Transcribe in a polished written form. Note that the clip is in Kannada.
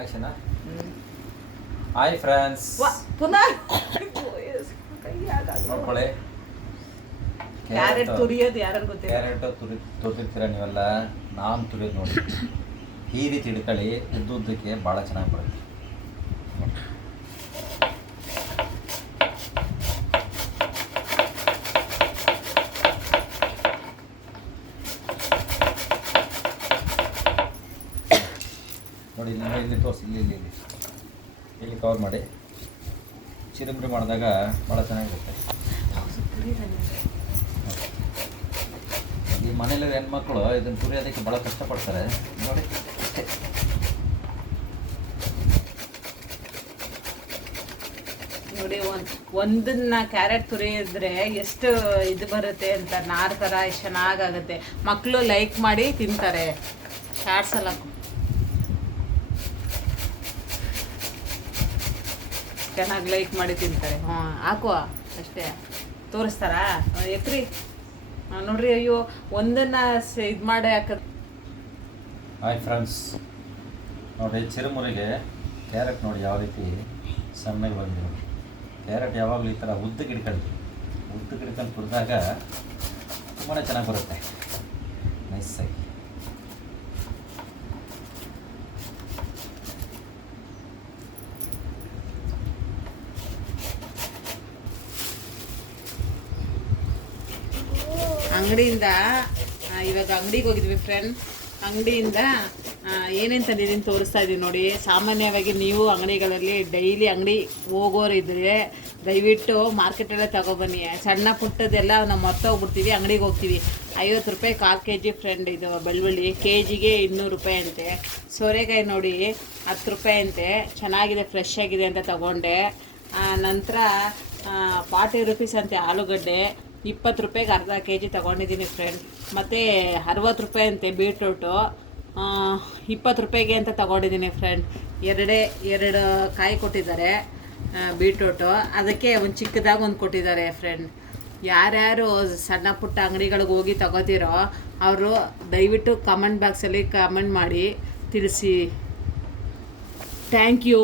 ಆಕ್ಷನಾ ಹಾಯ್ ಫ್ರೆಂಡ್ಸ್ ಪುನಃ ನೋಡ್ಕೊಳ್ಳಿ ಕ್ಯಾರೆಟ್ ತುರಿಯೋದು ಯಾರು ಗೊತ್ತಿಲ್ಲ. ಕ್ಯಾರೆಟ್ ತುರಿತೀರ ನೀವೆಲ್ಲ, ನಾನು ತುರಿಯೋದು ನೋಡಿ ಈ ರೀತಿ ಹಿಡ್ಕೊಳ್ಳಿ. ಉದ್ದುದ್ದಕ್ಕೆ ಭಾಳ ಚೆನ್ನಾಗಿ ಬರುತ್ತೆ. ನೋಡಿ ಇಲ್ಲಿ ತೋರಿಸಿ, ಇಲ್ಲಿ ಕವರ್ ಮಾಡಿ. ಚಿರುಮುರಿ ಮಾಡಿದಾಗ ಭಾಳ ಚೆನ್ನಾಗಿರುತ್ತೆ. ಈ ಮನೇಲಿ ಹೆಣ್ಮಕ್ಳು ಇದನ್ನು ತುರಿಯೋದಕ್ಕೆ ಭಾಳ ಕಷ್ಟಪಡ್ತಾರೆ ನೋಡಿ. ನೋಡಿ ಒಂದನ್ನ ಕ್ಯಾರೆಟ್ ತುರಿಯಿದ್ರೆ ಎಷ್ಟು ಇದು ಬರುತ್ತೆ ಅಂತ, ನಾರ್ ಥರ ಎಷ್ಟು ಚೆನ್ನಾಗಾಗುತ್ತೆ. ಮಕ್ಕಳು ಲೈಕ್ ಮಾಡಿ ತಿಂತಾರೆ. ಶಾರ್ಟ್ಸ್ ಎಲ್ಲ ಚೆನ್ನಾಗಿ ಲೈಕ್ ಮಾಡಿ ತಿಂತಾರೆ. ಹಾಕುವ ಅಷ್ಟೇ. ತೋರಿಸ್ತಾರಾ ಎಕ್ರಿ ನೋಡ್ರಿ. ಅಯ್ಯೋ ಒಂದನ್ನ ಇದು ಮಾಡಿ ಹಾಕೋದು. ಹಾಯ್ ಫ್ರೆಂಡ್ಸ್, ನೋಡಿ ಚಿರುಮುರಿಗೆ ಕ್ಯಾರೆಟ್ ನೋಡಿ ಯಾವ ರೀತಿ ಸಣ್ಣಗೆ ಬಂದಿದೆ. ಕ್ಯಾರೆಟ್ ಯಾವಾಗಲೂ ಈ ಥರ ಉದ್ದಕ್ಕೆ ಹಿಡ್ಕೊಂಡು ತುರಿದಾಗ ತುಂಬಾ ಚೆನ್ನಾಗಿ ಬರುತ್ತೆ, ನೈಸಾಗಿ. ಅಂಗಡಿಯಿಂದ ಇವಾಗ ಅಂಗಡಿಗೆ ಹೋಗಿದ್ವಿ ಫ್ರೆಂಡ್. ಅಂಗಡಿಯಿಂದ ಏನೇನು ತಂದಿದ್ದೀನಿ ತೋರಿಸ್ತಾ ಇದ್ದೀವಿ ನೋಡಿ. ಸಾಮಾನ್ಯವಾಗಿ ನೀವು ಅಂಗಡಿಗಳಲ್ಲಿ ಡೈಲಿ ಅಂಗಡಿ ಹೋಗೋರಿದ್ರೆ ದಯವಿಟ್ಟು ಮಾರ್ಕೆಟಲ್ಲೇ ತಗೊಬನ್ನಿ. ಸಣ್ಣ ಪುಟ್ಟದೆಲ್ಲ ನಾವು ಮರ್ತೋಗ್ಬಿಡ್ತೀವಿ, ಅಂಗಡಿಗೆ ಹೋಗ್ತೀವಿ. 50 ರೂಪಾಯಿ 1/4 kg ಫ್ರೆಂಡ್. ಇದು ಬೆಳ್ಳುಳ್ಳಿ ಕೆಜಿಗೆ 200 ರೂಪಾಯಿ ಅಂತೆ. ಸೋರೆಕಾಯಿ ನೋಡಿ 10 ರೂಪಾಯಿ ಅಂತೆ. ಚೆನ್ನಾಗಿದೆ, ಫ್ರೆಶ್ ಆಗಿದೆ ಅಂತ ತಗೊಂಡೆ. ನಂತರ 40 ರೂಪೀಸ್ ಅಂತೆ ಆಲೂಗಡ್ಡೆ. 20 ರೂಪಾಯಿಗೆ ಅರ್ಧ kg ತೊಗೊಂಡಿದ್ದೀನಿ ಫ್ರೆಂಡ್. ಮತ್ತು 60 ರೂಪಾಯಿ ಅಂತೆ ಬೀಟ್ರೂಟು. 20 ರೂಪಾಯಿಗೆ ಅಂತ ತೊಗೊಂಡಿದ್ದೀನಿ ಫ್ರೆಂಡ್. ಎರಡು ಕಾಯಿ ಕೊಟ್ಟಿದ್ದಾರೆ ಬೀಟ್ರೂಟು. ಅದಕ್ಕೆ ಒಂದು ಚಿಕ್ಕದಾಗಿ ಒಂದು ಕೊಟ್ಟಿದ್ದಾರೆ ಫ್ರೆಂಡ್. ಯಾರ್ಯಾರು ಸಣ್ಣ ಪುಟ್ಟ ಅಂಗಡಿಗಳಿಗೆ ಹೋಗಿ ತಗೋತೀರೋ ಅವರು ದಯವಿಟ್ಟು ಕಮೆಂಟ್ ಬಾಕ್ಸಲ್ಲಿ ಕಮೆಂಟ್ ಮಾಡಿ ತಿಳಿಸಿ. Thank you.